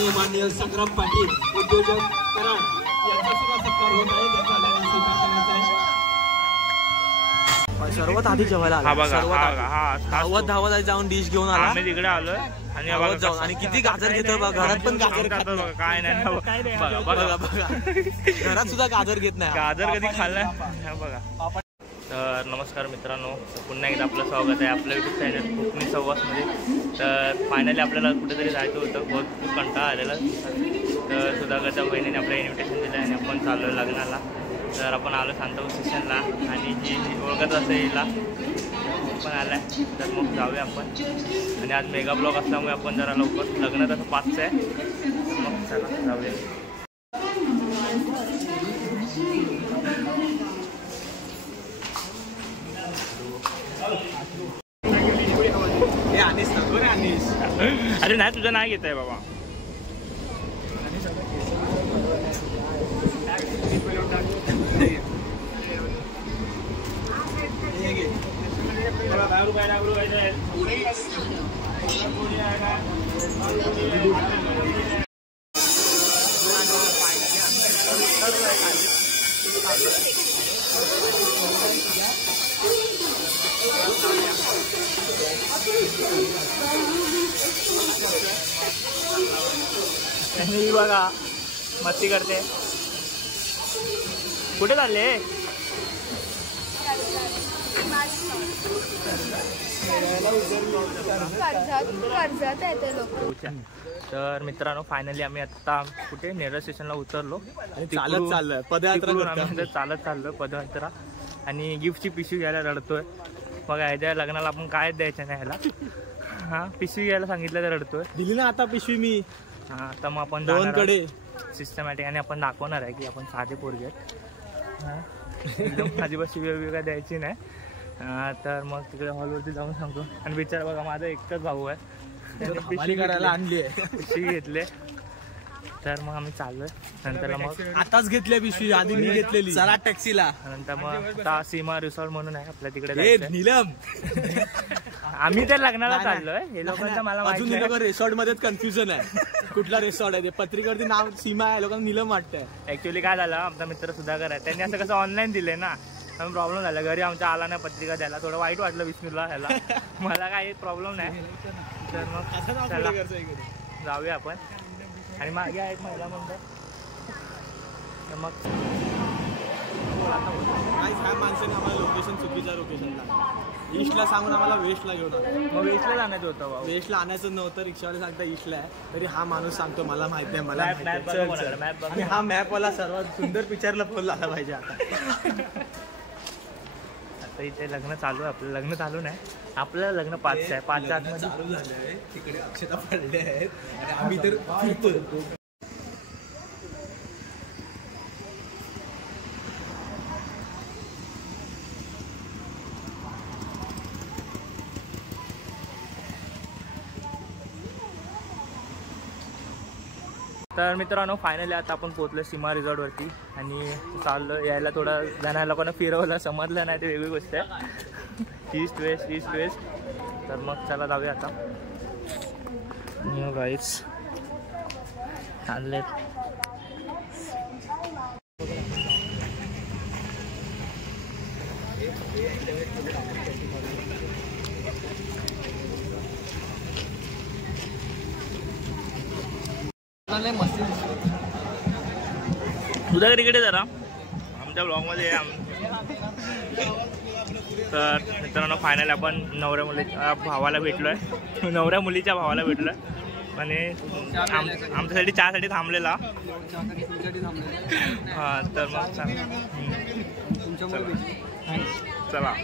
आणि माननीय संग्राम पाटील उद्योजक कराड यांचा सुद्धा सत्कार होत आहे. त्यांचा लग्न स्वीकार करण्याचा आहे. सर्वात आधी जेवायला आला. धावत जाऊन डिश घेऊन आला. आम्ही तिकडे आलोय आणि जाऊन आणि किती गाजर घेतो बघा. घरात पण गाजर काय नाही बघा बघा. घरात सुद्धा गाजर घेत नाही. गाजर कधी खाल्लाय बघा. तर नमस्कार मित्रांनो, पुन्हा एकदा आपलं स्वागत आहे आपल्या युट्यूब चॅनल कोकणी संवादमध्ये. तर फायनली आपल्याला कुठेतरी जायचं होतं. खूप कंटाळा आलेला. तर सुधाकरच्या बहिणीने आपलं इन्व्हिटेशन दिलं आणि आपण चाललो लग्नाला. तर आपण आलो शांतापूर स्टेशनला आणि जी ओळखत असं येईला पण आला आहे. तर मग जाऊया आपण. आणि आज मेगा ब्लॉग असल्यामुळे आपण जरा लवकर, लग्न तसं 5चं आहे. मग चला जाऊया. अरे नाही, तुझं नाही घेत आहे बाबा. बघा मस्ती करते. कुठे चालले? तर मित्रांनो फायनली आम्ही आता कुठे नेरळ स्टेशनला उतरलो. चालत चाललोय पदयात्रा. चालत चाललोय पदयात्रा. आणि गिफ्टची पिशवी घ्यायला रडतोय बघा. ह्याच्या लग्नाला आपण काय द्यायचं नाही ह्याला. हा पिशवी घ्यायला सांगितलं तर रडतोय. दिली ना आता पिशवी मी. हा आता मग आपण दोनकडे सिस्टमॅटिक आणि आपण दाखवणार आहे की आपण साधे पोरगे आहेत. एकदम अजिबात शिवी वगैरे द्यायची नाही. तर मग तिकडे हॉलवरती जाऊन सांगतो. आणि विचार बघा, माझा एकच भाऊ आहे. पिशवी करायला आणली आहे, पिशवी घेतले. तर मग आम्ही चाललोय. नंतर मग आताच घेतल्या पिशवी, आधी मी घेतलेली चला टॅक्सीला. नंतर मग आता सीमा रिसॉर्ट म्हणून आहे आपल्या तिकडे नीलम. आम्ही त्या लग्नाला चाललोय. हे लोकांचं मला माहिती नाही. रिसॉर्ट मध्येच कन्फ्युजन आहे कुठला रिसॉर्ट आहे ते. पत्रिकेवरती नाव सीमा आहे, लोकांना नीलम वाटतंय. ऍक्च्युअली काय झालं, आमचा मित्र सुधाकर आहे, त्यांनी असं कसं ऑनलाईन दिले ना, त्यामुळे प्रॉब्लेम झाला. घरी आमच्या आला नाही पत्रिका द्यायला. थोडं वाईट वाटलं विष्णूला ह्याला. मला काही प्रॉब्लेम नाही. तर मग जाऊया आपण. आणि मागे आहे एक महिला मंडळ. तर मग ह्या माणसाने आम्हाला लोकेशन चुकीच्या लोकेशनला ईस्टला सांगून आम्हाला वेस्टला घेऊन आला. मग वेस्टला आणायचं होतं. वेस्टला आणायचं नव्हतं. रिक्षावाले सांगता ईस्टला आहे. तरी हा माणूस सांगतो मला माहिती आहे, मला आणि हा मॅपवाला सर्वात सुंदर पिक्चरला फोन झाला पाहिजे. आता इथे लग्न चालू आहे. आपलं लग्न चालू नाही, आपलं लग्न 5चं आहे. 5च्या आतमध्ये चालू झालं आहे. तिकडे अक्षता पडल्या आहेत आणि आम्ही तर फिरतो. तर मित्रांनो फायनली आता आपण पोहोचलो सीमा रिसॉर्टवरती. आणि चाललो यायला. थोडं जणा लोकांना फिरवलं, समजलं नाही ते वेगळी गोष्ट आहे. East west east west. तर मग चला जाऊया आता. गाईस चाललेत. तुझ्या इकडे जरा आमच्या ब्लॉगमध्ये. तर मित्रांनो फायनली आपण नवऱ्या मुलीच्या भावाला भेटलोय. नवऱ्या मुलीच्या भावाला भेटलोय. आणि आमच्यासाठी चहासाठी थांबलेला. हां तर मग चला.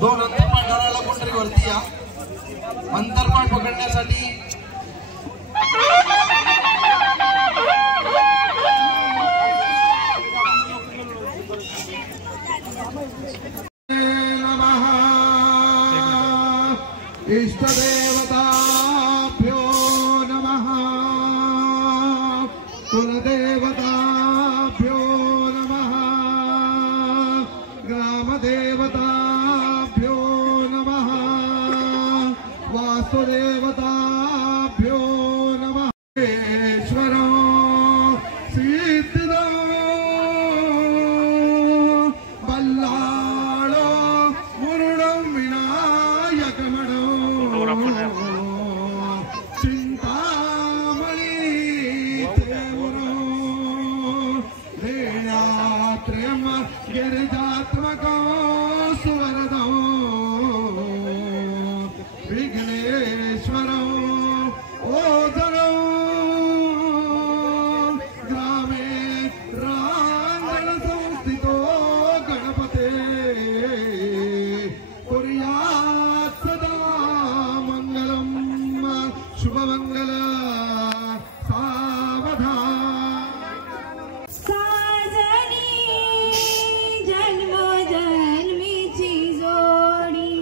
दोन अंतरपाठ करायला कोणतरी वरती या. अंतरपाठ पकडण्यासाठी इष्टदेवताभ्यो नमः. कुलदेवताभ्यो नमः. ग्रामदेवताभ्यो नमः. वासुदेवताभ्यो नमः. ईश्वरो सिद्धो बल्लाळो मुरुडं विनायकमणो चिंतामणि देवरो देयात्रयम गिरिजात्मको सुवरदो विघ्नेश्वरो ओदरो ग्रामे रांगण संस्थितो गणपते कुर्यात् सदा मंगलम शुभमंगल सावधान. साजनी जन्मोजन्मीची जोडी.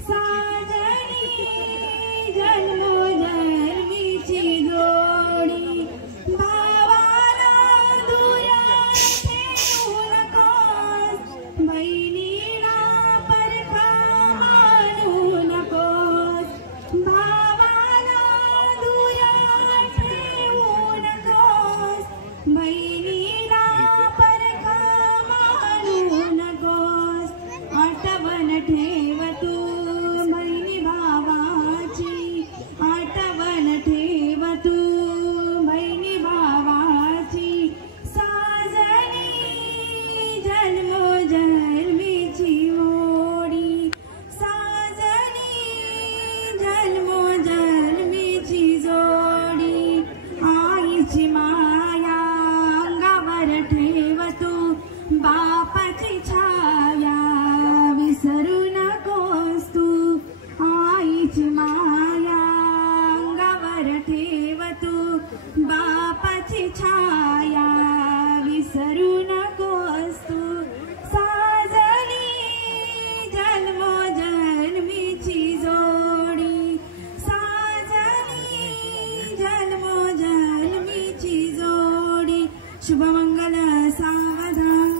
साजनी जन्मोजन्मीची जोडी. भावाला दुरा ठेवू नकोस. बहिणीला परखा मानू नकोस. भावाला दुरा ठेवू नकोस. बहिणीला परखा मानू नकोस. आठवण ठेव तू बहिणी भावाची. आठवण ठेव तू बहिणी भावाची. साजनी जन्मोजन्मीची ओढी. साजनी जन्मोजन्मीची जोडी. आईची माया अंगावर ठेव तू. बापाची छाया विसरू नकोस तू. आईची माया अंगावर ठेव तू. बापाची छाया विसरू नकोस तू. साजनी जन्मोजन्मीची जोडी. साजनी जन्मोजन्मीची जोडी. शुभमंगल सावधान.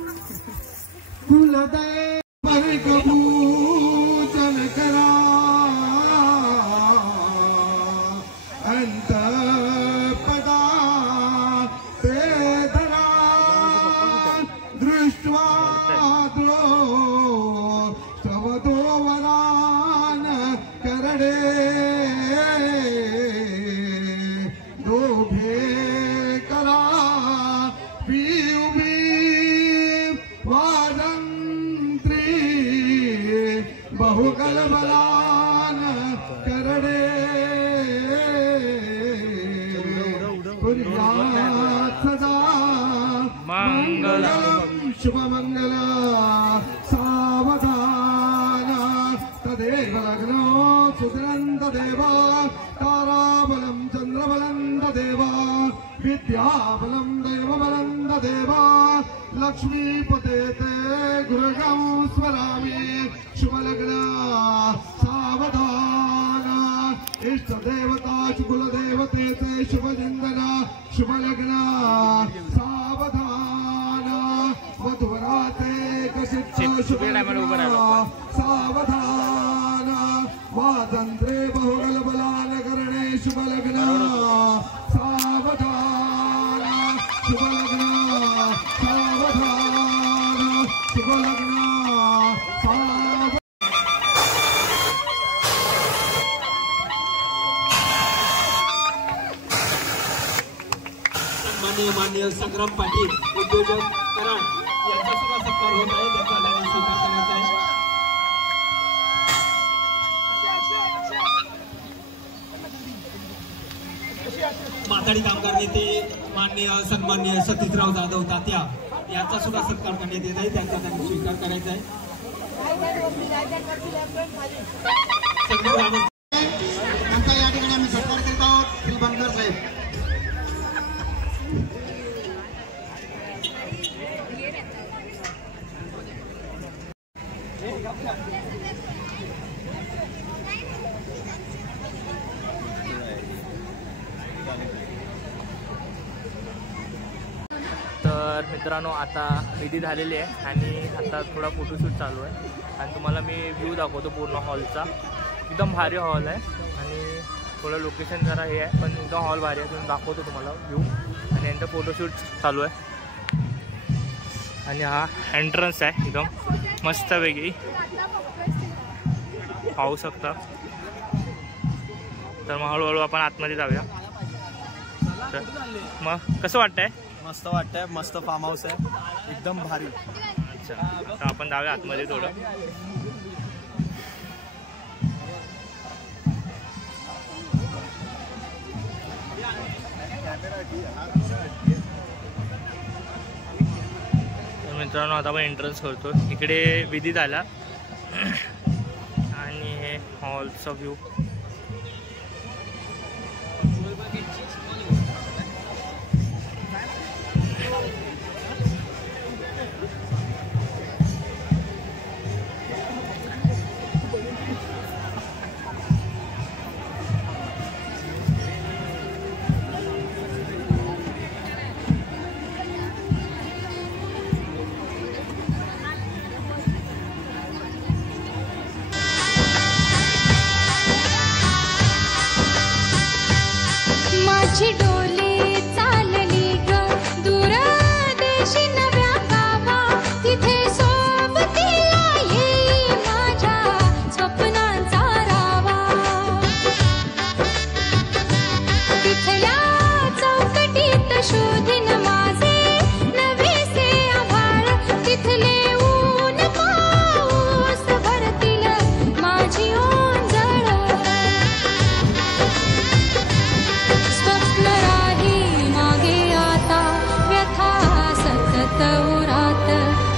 कुलदेव पूजन करा. अंतपदा ते धरा. दृष्ट्वा द्रो स्वतो वरान करडे. दोघे करा पिउबी वादंत्री. बहुकलबलान करडे. कुर्यात् सदा मंगलम शुभमंगल सावधान. तदेव लग्नो सुदरं तदेव. ताराबलं चंद्रबलं तदेव. विद्याबलं दैवबलं तदेव. लक्ष्मीपते ते गृहं स्मरामि. शुभलग्न सावधान. इष्टदेवता कुलदेवते ते शुभचिंतन. शुभलग्न सावधान. वधुवराते कशिप्त शुभलग्न सावधान. वादंत्रे बहुगलबलान करणे शुभलग्न सावधान. शुभलग्न सावधान. शुभलग्न सावधान. माननीय संग्राम पाटील उद्योजक कराड यांचा सुद्धा सत्कार होत आहे. त्यांचा लाईव्ह स्वीकार करायचा आहे. माथाडी कामगार नेते माननीय सन्माननीय सतीशराव जाधव तात्या यांचा सुद्धा सत्कार करण्यात येत आहे, त्यांचा त्यांनी स्वीकार करायचा आहे. त्यांचा या ठिकाणी आम्ही सत्कार करत आहोत. श्री बनकर साहेब. तर मित्रांनो आता विधी झालेली आहे आणि आता थोडा फोटोशूट चालू आहे आणि तुम्हाला मी व्ह्यू दाखवतो पूर्ण हॉलचा. एकदम भारी हॉल आहे आणि थोडं लोकेशन जरा हे आहे पण एकदम हॉल भारी आहे. तुम्ही दाखवतो तुम्हाला व्ह्यू आणि यांचं फोटोशूट चालू आहे. आणि हा एंट्रन्स आहे एकदम मस्तपैकी पाहू शकता. तर मग हळूहळू आपण आतमध्ये जाऊया. तर मग कसं वाटतंय? मस्त वाटतंय, मस्त फार्म हाऊस आहे, एकदम भारी. अच्छा तर आपण जाऊया आतमध्ये थोडं. तर मित्रांनो आता आपण एंट्रन्स करतो. इकडे विधी झाला आणि हे हॉलचा व्ह्यू. माझी डोली चालली ग दूर देशी नव्या गावा, तिथे सोबतीला येई माझ्या स्वप्नांचा रावा. तिथल्या चौकटीत शोधीन माझे नवेसे आभाळ, तिथले ऊन पाऊस भरतील माझी ओंजळ. स्वप्न राही मागे आता व्यथा सतत उरात,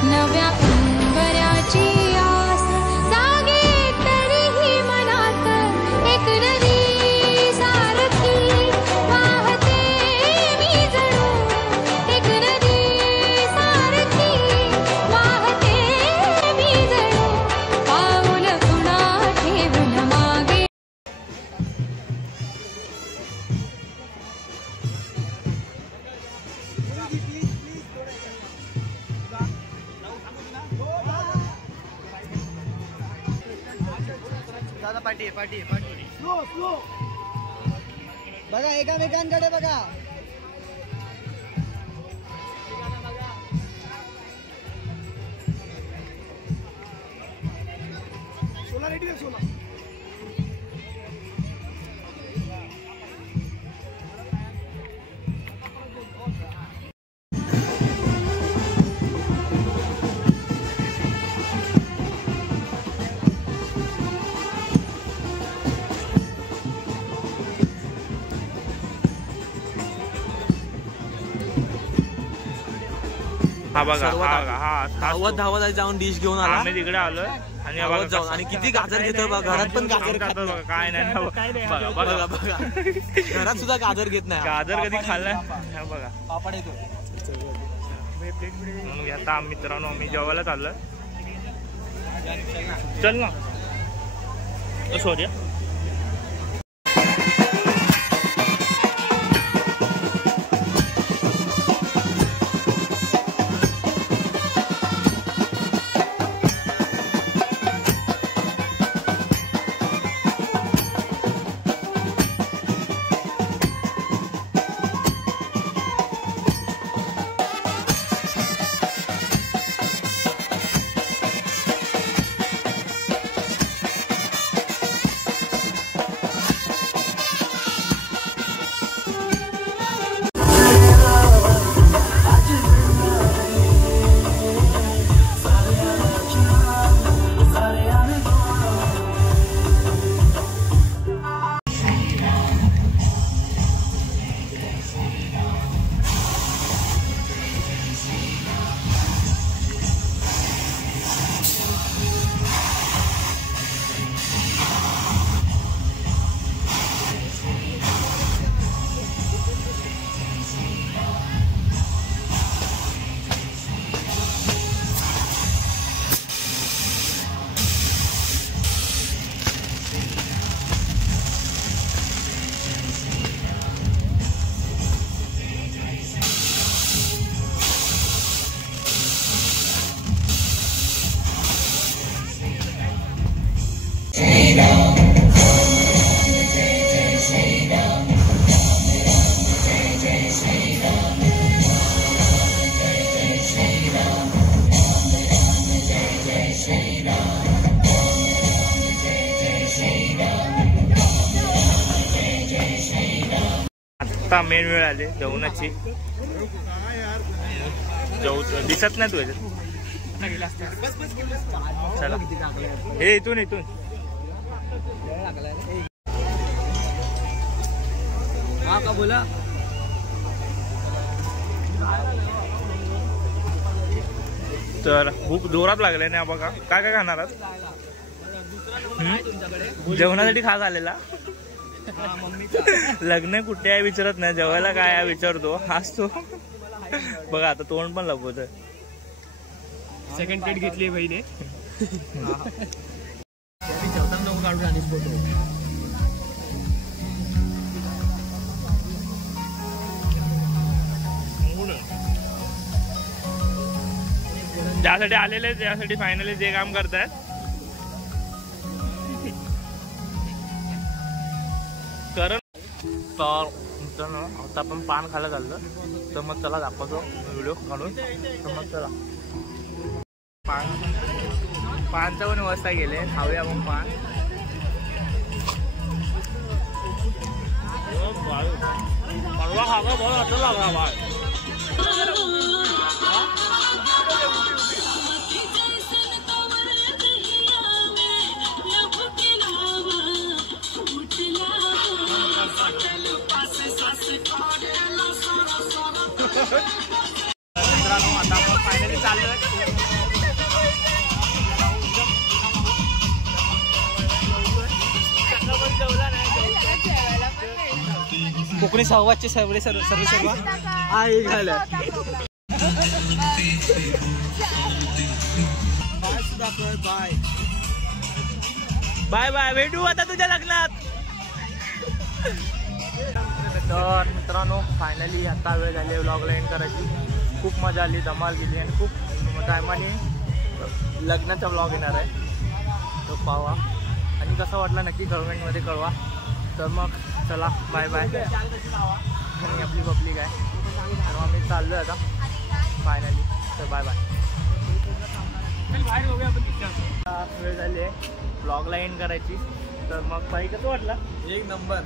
नव्या उंबऱ्याची आस जागे तरीही मनात. एक नदी सारखी वाहते मी जणू, एक नदी सारखी वाहते मी जणू, पाऊल पुन्हा ठेवून मागे. दादा पाठी बघा, एकामेकांकडे बघा. सोला रेडी आहे सोला. हा बघा हा धावत जाऊन डिश घेऊन आला. आम्ही तिकडे आलोय आणि धावत जाऊन आणि किती गाजर घेतो बघा. घरात पण गाजर खात नाही. काय नाही बघा बघा बघा, घरात सुद्धा गाजर घेत नाही. गाजर कधी खाल्लाय बघा. पापड येतो. म्हणून आता मित्रांनो आम्ही जेवायला चाललोय. चल ना सॉरी. आता मेन वेळ आली जेवणाची. दिसत नाही तू याच्यात. चला हे इथून इथून का बोला. तर भूक जोरात लागले ना बघा. काय काय खाणार आहात? जेवणासाठी खास आलेला. लग्न कुठे आहे विचारत नाही, जेवायला काय आहे विचारतो. हाच तो बघा. आता तोंड पण लपवत. सेकंड प्लेट घेतली बहिणी. ज्यासाठी आलेले त्यासाठी फायनली जे काम करतायत. कारण तर मित्रांनो आता आपण पान खायला चाललं. तर मग चला दाखवतो व्हिडिओ काढून. तर मग चला पानचा पण व्यवस्था केले. खाऊया मग पान. परवा खागा बहुत अच्छा लग रहा भाई. मित्रांनो आता आपण फायनली चाललोय. कोकणी सहवासचे सर्व बाय बाय. भेटू आता तुझ्या लग्नात. तर मित्रांनो फायनली आता वेळ झाली व्लॉगला एंड करायची. खूप मजा आली, धमाल केली आणि खूप टायमाने लग्नाचा व्लॉग येणार आहे. तो पाहा आणि कसा वाटला नक्की कमेंटमध्ये कळवा. तर मग चला बाय बाय. आणि आपली पब्लिक आहे तर आम्ही चाललो आहे आता फायनली. तर बाय बाय. वेळ झाली आहे व्लॉगला एंड करायची. तर मग बाई कसं वाटला? एक नंबर.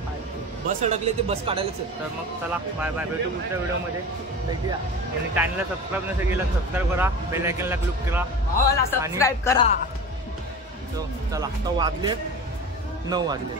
बस अडकले ते बस काढायलाच. तर मग चला बाय बाय. भेटू पुढच्या व्हिडिओमध्ये. आणि चॅनलला सबस्क्राईब नसेल केलं सबस्क्राईब करा. बेल आयकॉनला क्लिक करा. सबस्क्राईब करा. चला आता वाजलेत 9 वाजले.